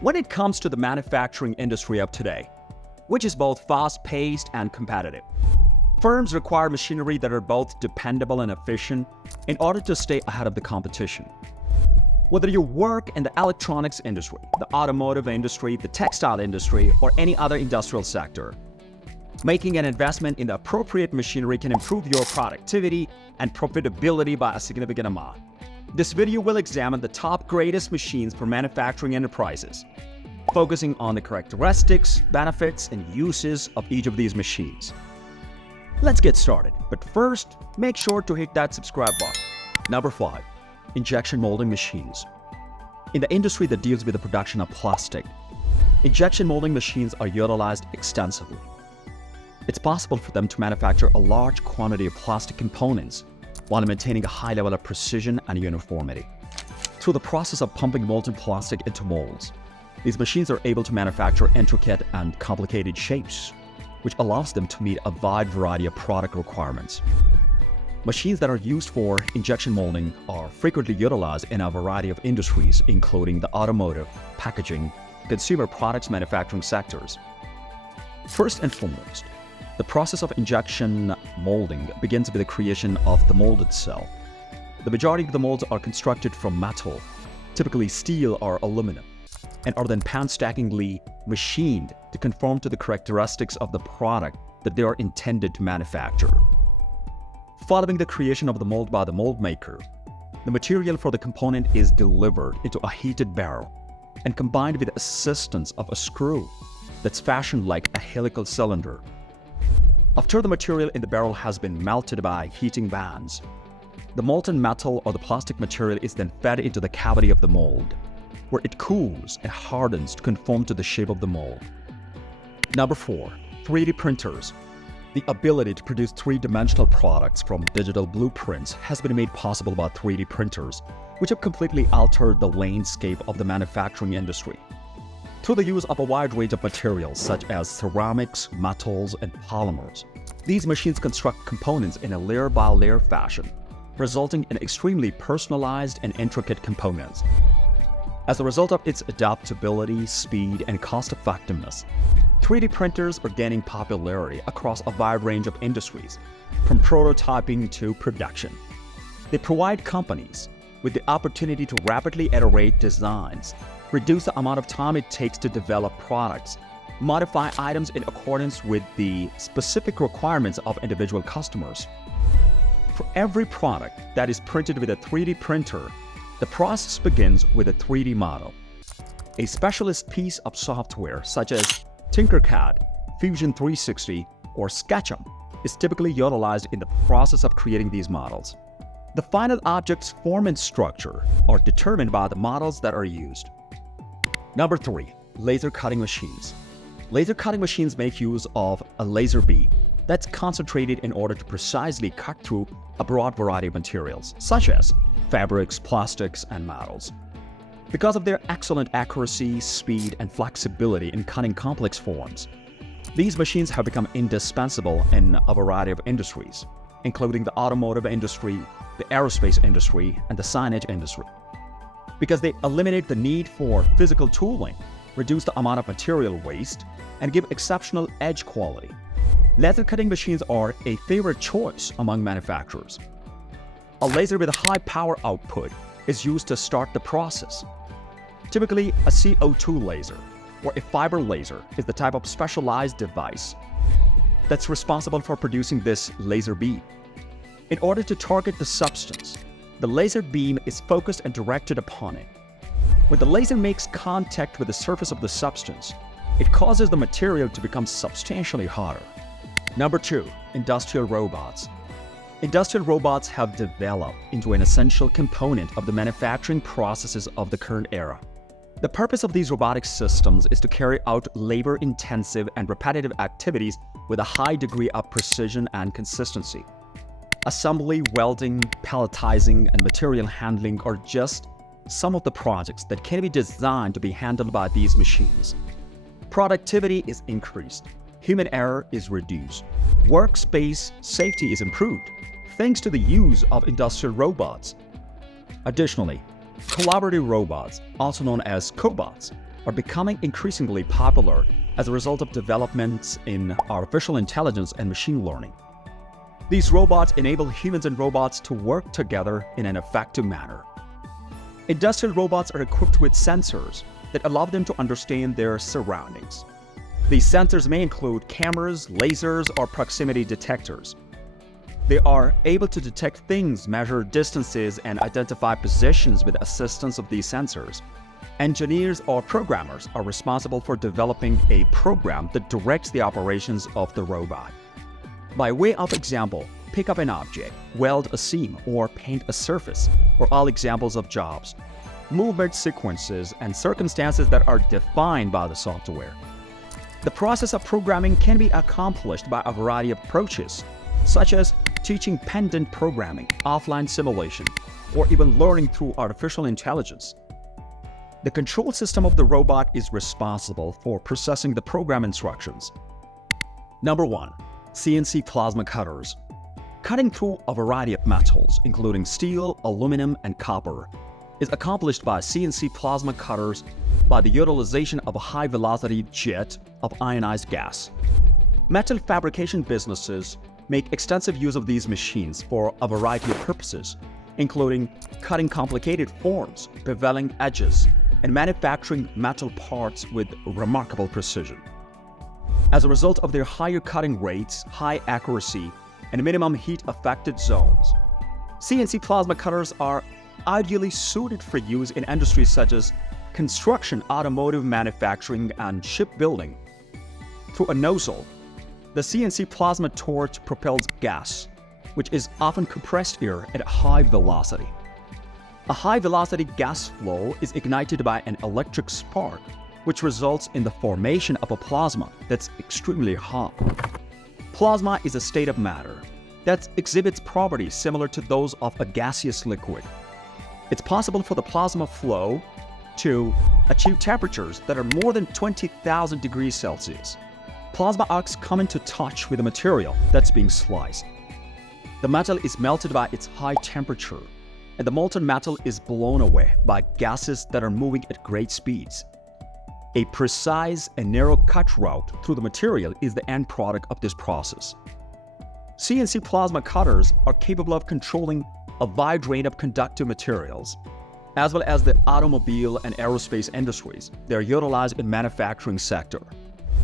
When it comes to the manufacturing industry of today, which is both fast-paced and competitive, firms require machinery that are both dependable and efficient in order to stay ahead of the competition. Whether you work in the electronics industry, the automotive industry, the textile industry, or any other industrial sector, making an investment in the appropriate machinery can improve your productivity and profitability by a significant amount. This video will examine the top greatest machines for manufacturing enterprises, focusing on the characteristics, benefits, and uses of each of these machines. Let's get started, but first, make sure to hit that subscribe button. Number 5. Injection molding machines. In the industry that deals with the production of plastic, injection molding machines are utilized extensively. It's possible for them to manufacture a large quantity of plastic components while maintaining a high level of precision and uniformity. Through the process of pumping molten plastic into molds, these machines are able to manufacture intricate and complicated shapes, which allows them to meet a wide variety of product requirements. Machines that are used for injection molding are frequently utilized in a variety of industries, including the automotive, packaging, consumer products manufacturing sectors. First and foremost, the process of injection molding begins with the creation of the molded cell. The majority of the molds are constructed from metal, typically steel or aluminum, and are then painstakingly machined to conform to the characteristics of the product that they are intended to manufacture. Following the creation of the mold by the mold maker, the material for the component is delivered into a heated barrel and combined with the assistance of a screw that's fashioned like a helical cylinder. After the material in the barrel has been melted by heating bands, the molten metal or the plastic material is then fed into the cavity of the mold, where it cools and hardens to conform to the shape of the mold. Number 4. 3D printers. The ability to produce three-dimensional products from digital blueprints has been made possible by 3D printers, which have completely altered the landscape of the manufacturing industry. Through the use of a wide range of materials such as ceramics, metals, and polymers, these machines construct components in a layer-by-layer fashion, resulting in extremely personalized and intricate components. As a result of its adaptability, speed, and cost-effectiveness, 3D printers are gaining popularity across a wide range of industries, from prototyping to production. They provide companies with the opportunity to rapidly iterate designs, reduce the amount of time it takes to develop products, modify items in accordance with the specific requirements of individual customers. For every product that is printed with a 3D printer, the process begins with a 3D model. A specialist piece of software such as Tinkercad, Fusion 360, or SketchUp is typically utilized in the process of creating these models. The final object's form and structure are determined by the models that are used. Number 3. Laser cutting machines. Laser cutting machines make use of a laser beam that's concentrated in order to precisely cut through a broad variety of materials, such as fabrics, plastics, and metals. Because of their excellent accuracy, speed, and flexibility in cutting complex forms, these machines have become indispensable in a variety of industries, including the automotive industry, the aerospace industry, and the signage industry. Because they eliminate the need for physical tooling, reduce the amount of material waste, and give exceptional edge quality, laser cutting machines are a favorite choice among manufacturers. A laser with a high power output is used to start the process. Typically, a CO2 laser or a fiber laser is the type of specialized device that's responsible for producing this laser beam. In order to target the substance, the laser beam is focused and directed upon it. When the laser makes contact with the surface of the substance, it causes the material to become substantially hotter. Number 2. Industrial robots. Industrial robots have developed into an essential component of the manufacturing processes of the current era. The purpose of these robotic systems is to carry out labor-intensive and repetitive activities with a high degree of precision and consistency. Assembly, welding, palletizing, and material handling are just some of the projects that can be designed to be handled by these machines. Productivity is increased, human error is reduced, workspace safety is improved, thanks to the use of industrial robots. Additionally, collaborative robots, also known as cobots, are becoming increasingly popular as a result of developments in artificial intelligence and machine learning. These robots enable humans and robots to work together in an effective manner. Industrial robots are equipped with sensors that allow them to understand their surroundings. These sensors may include cameras, lasers, or proximity detectors. They are able to detect things, measure distances, and identify positions with assistance of these sensors. Engineers or programmers are responsible for developing a program that directs the operations of the robot. By way of example, pick up an object, weld a seam, or paint a surface are all examples of jobs, movement sequences, and circumstances that are defined by the software. The process of programming can be accomplished by a variety of approaches, such as teaching pendant programming, offline simulation, or even learning through artificial intelligence. The control system of the robot is responsible for processing the program instructions. Number 1. CNC plasma cutters. Cutting through a variety of metals, including steel, aluminum, and copper, is accomplished by CNC plasma cutters by the utilization of a high-velocity jet of ionized gas. Metal fabrication businesses make extensive use of these machines for a variety of purposes, including cutting complicated forms, beveling edges, and manufacturing metal parts with remarkable precision. As a result of their higher cutting rates, high accuracy, and minimum heat-affected zones, CNC plasma cutters are ideally suited for use in industries such as construction, automotive manufacturing, and shipbuilding. Through a nozzle, the CNC plasma torch propels gas, which is often compressed air at a high velocity. A high-velocity gas flow is ignited by an electric spark, which results in the formation of a plasma that's extremely hot. Plasma is a state of matter that exhibits properties similar to those of a gaseous liquid. It's possible for the plasma flow to achieve temperatures that are more than 20,000 degrees Celsius. Plasma arcs come into touch with the material that's being sliced. The metal is melted by its high temperature, and the molten metal is blown away by gases that are moving at great speeds. A precise and narrow cut route through the material is the end product of this process. CNC plasma cutters are capable of controlling a wide range of conductive materials, as well as the automobile and aerospace industries. They are utilized in manufacturing sector.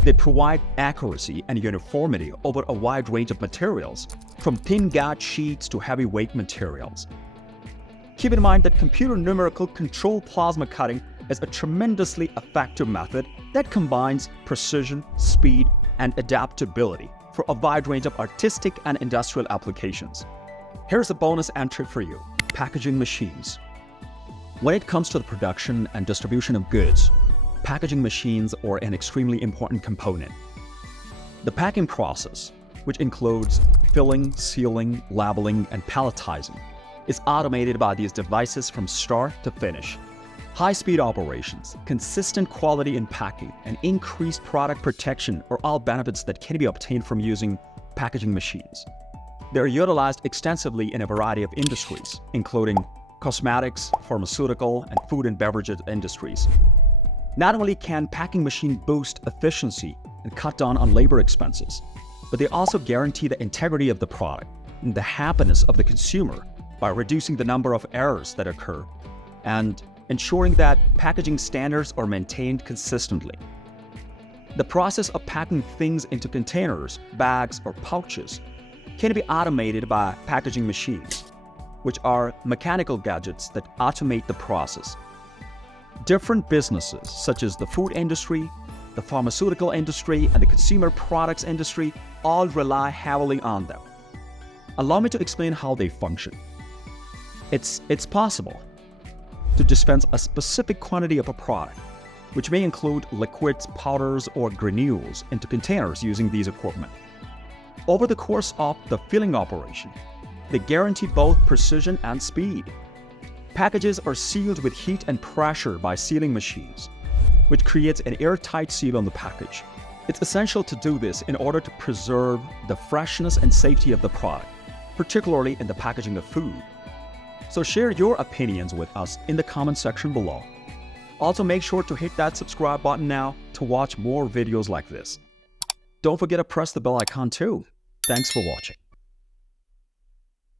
They provide accuracy and uniformity over a wide range of materials, from thin gauge sheets to heavyweight materials. Keep in mind that computer numerical control plasma cutting is a tremendously effective method that combines precision, speed, and adaptability for a wide range of artistic and industrial applications. Here's a bonus entry for you: packaging machines. When it comes to the production and distribution of goods, packaging machines are an extremely important component. The packing process, which includes filling, sealing, labeling, and palletizing, is automated by these devices from start to finish. High-speed operations, consistent quality in packing, and increased product protection are all benefits that can be obtained from using packaging machines. They are utilized extensively in a variety of industries, including cosmetics, pharmaceutical, and food and beverage industries. Not only can packing machines boost efficiency and cut down on labor expenses, but they also guarantee the integrity of the product and the happiness of the consumer by reducing the number of errors that occur and ensuring that packaging standards are maintained consistently. The process of packing things into containers, bags, or pouches can be automated by packaging machines, which are mechanical gadgets that automate the process. Different businesses, such as the food industry, the pharmaceutical industry, and the consumer products industry, all rely heavily on them. Allow me to explain how they function. It's possible to dispense a specific quantity of a product, which may include liquids, powders, or granules, into containers using these equipment. Over the course of the filling operation, they guarantee both precision and speed. Packages are sealed with heat and pressure by sealing machines, which creates an airtight seal on the package. It's essential to do this in order to preserve the freshness and safety of the product, particularly in the packaging of food. So share your opinions with us in the comment section below. Also, make sure to hit that subscribe button now to watch more videos like this. Don't forget to press the bell icon too. Thanks for watching.